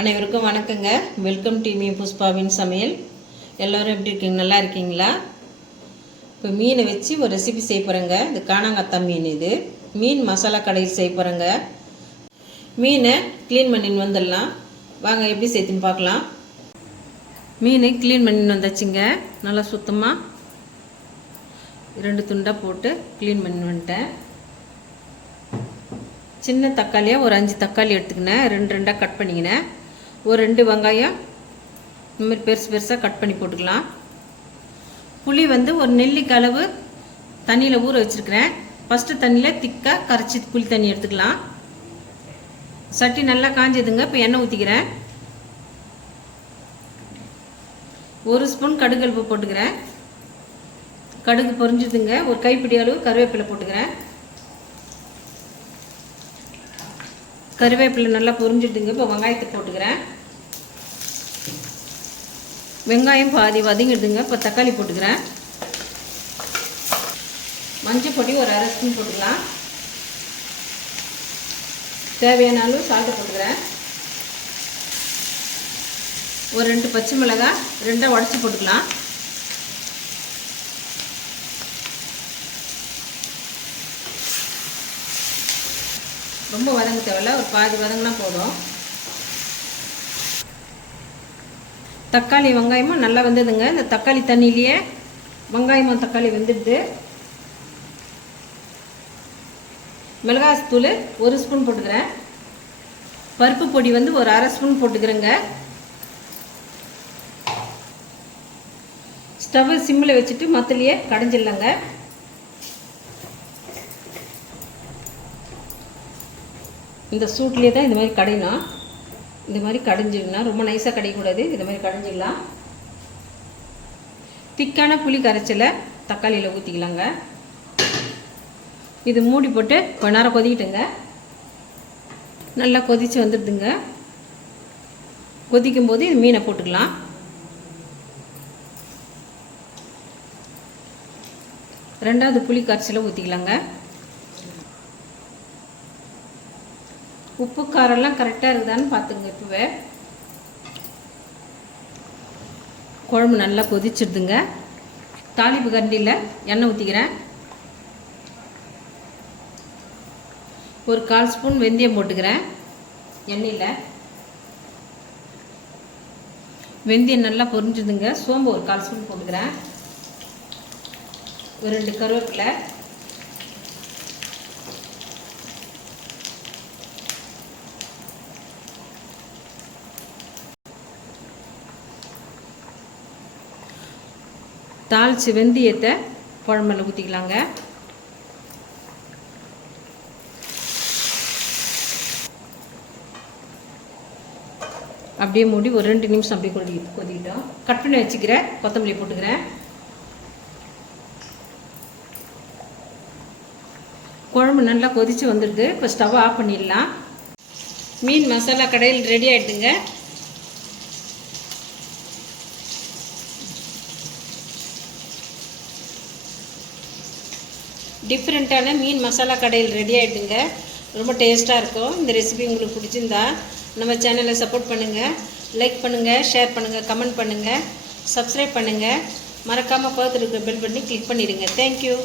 அனைவருக்கும் வணக்கங்க. Welcome to me புஷ்பாவின் சமையல். எல்லோரும் எப்படி இருக்கீங்க? நல்லா இருக்கீங்களா? இப்போ மீனை வச்சு ஒரு ரெசிபி செய்ய போகிறேங்க. இது காணாங்கத்தா மீன். இது மீன் மசாலா கடையில் செய்ய போகிறேங்க. மீனை க்ளீன் பண்ணின்னு வந்துடலாம். வாங்க எப்படி செய்யுதுன்னு பார்க்கலாம். மீனை க்ளீன் பண்ணின்னு வந்தாச்சுங்க. நல்லா சுத்தமாக 2 துண்டாக போட்டு க்ளீன் பண்ணி வந்துட்டேன். சின்ன தக்காளியாக ஒரு 5 தக்காளி எடுத்துக்கினேன். 2 கட் பண்ணிக்கினேன். ஒரு 2 வெங்காயம் இந்த மாதிரி பெருசு பெருசாக கட் பண்ணி போட்டுக்கலாம். புளி ஒரு நெல்லிக்காய் அளவு தண்ணியில் ஊற வச்சுருக்கிறேன். ஃபஸ்ட்டு தண்ணியில் திக்காக கரைச்சி புளி தண்ணி எடுத்துக்கலாம். சட்டி நல்லா காஞ்சதுங்க. இப்போ எண்ணெய் ஊற்றிக்கிறேன். 1 ஸ்பூன் கடுகு போட்டுக்கிறேன். கடுகு பொரிஞ்சுதுங்க. ஒரு கைப்பிடி அளவு கருவேப்பிலை போட்டுக்கிறேன். கருவேப்பிலை நல்லா பொரிஞ்சிடுதுங்க. இப்போ வெங்காயத்தை போட்டுக்கிறேன். வெங்காயம் பாதி வதங்கிடுதுங்க. இப்போ தக்காளி போட்டுக்கிறேன். மஞ்சள் பொடி ஒரு 1/2 ஸ்பூன் போட்டுக்கலாம். தேவையான அளவு சால்ட்டு போட்டுக்கிறேன். ஒரு 2 பச்சை மிளகாய் 2 உடச்சி போட்டுக்கலாம். ரொம்ப வதங்க தேவையில்ல, ஒரு பாதி வதங்கினா போதும். தக்காளி வெங்காயமும் நல்லா வெந்ததுங்க. இந்த தக்காளி தண்ணியிலேயே வெங்காயமும் தக்காளி வெந்துடுது. மிளகாய் தூள் 1 ஸ்பூன் போட்டுக்கிறேன். பருப்பு பொடி ஒரு 1/2 ஸ்பூன் போட்டுக்கிறேங்க. ஸ்டவ் சிம்மில் வச்சுட்டு மொத்தலையே கடைஞ்சிடலாங்க. இந்த சூட்லேயே தான் இந்த மாதிரி கடையணும். இந்த மாதிரி கடைஞ்சிடனா ரொம்ப நைஸாக கடையக்கூடாது. இந்த மாதிரி கடைஞ்சிடலாம். திக்கான புளி கரைச்சலை தக்காளியில் ஊற்றிக்கலாங்க. இது மூடி போட்டு கொஞ்ச நேரம் கொதிக்கிட்டுங்க. நல்லா கொதித்து வந்துடுதுங்க. கொதிக்கும் போது இது மீனை போட்டுக்கலாம். ரெண்டாவது புளி கரைச்சலை ஊற்றிக்கலாங்க. உப்பு காரெல்லாம் கரெக்டாக இருக்குதான்னு பார்த்துங்க. இப்போவே குழம்பு நல்லா கொதிச்சிடுதுங்க. தாளிப்பு கரண்டியில் எண்ணெய் ஊற்றிக்கிறேன். ஒரு 1/4 ஸ்பூன் வெந்தயம் போட்டுக்கிறேன். எண்ணெயில் வெந்தயம் நல்லா பொரிஞ்சுதுங்க. சோம்பு ஒரு 1/4 ஸ்பூன் போட்டுக்கிறேன். ஒரு 2 கருவேப்பிலை, தாளித்து வெந்தயத்தை குழம்புல ஊற்றிக்கலாங்க. அப்படியே மூடி ஒரு 2 நிமிஷம் அப்படியே கொதிக்கிட்டோம். கட் பண்ணி வச்சுக்கிறேன். கொத்தமல்லி போட்டுக்கிறேன். குழம்பு நல்லா கொதித்து வந்துடுது. இப்போ ஸ்டவ் ஆஃப் பண்ணிடலாம். மீன் மசாலா கடையில் ரெடி ஆகிடுதுங்க. டிஃப்ரெண்ட்டான மீன் மசாலா கடையில் ரெடி ஆகிடுங்க. ரொம்ப டேஸ்ட்டாக இருக்கும். இந்த ரெசிபி உங்களுக்கு பிடிச்சிருந்தா நம்ம சேனலை சப்போர்ட் பண்ணுங்கள், லைக் பண்ணுங்கள், ஷேர் பண்ணுங்கள், கமெண்ட் பண்ணுங்கள், சப்ஸ்கிரைப் பண்ணுங்கள். மறக்காமல் பக்கத்தில் இருக்கிற பெல் பட்டனை கிளிக் பண்ணிடுங்க. தேங்க்யூ.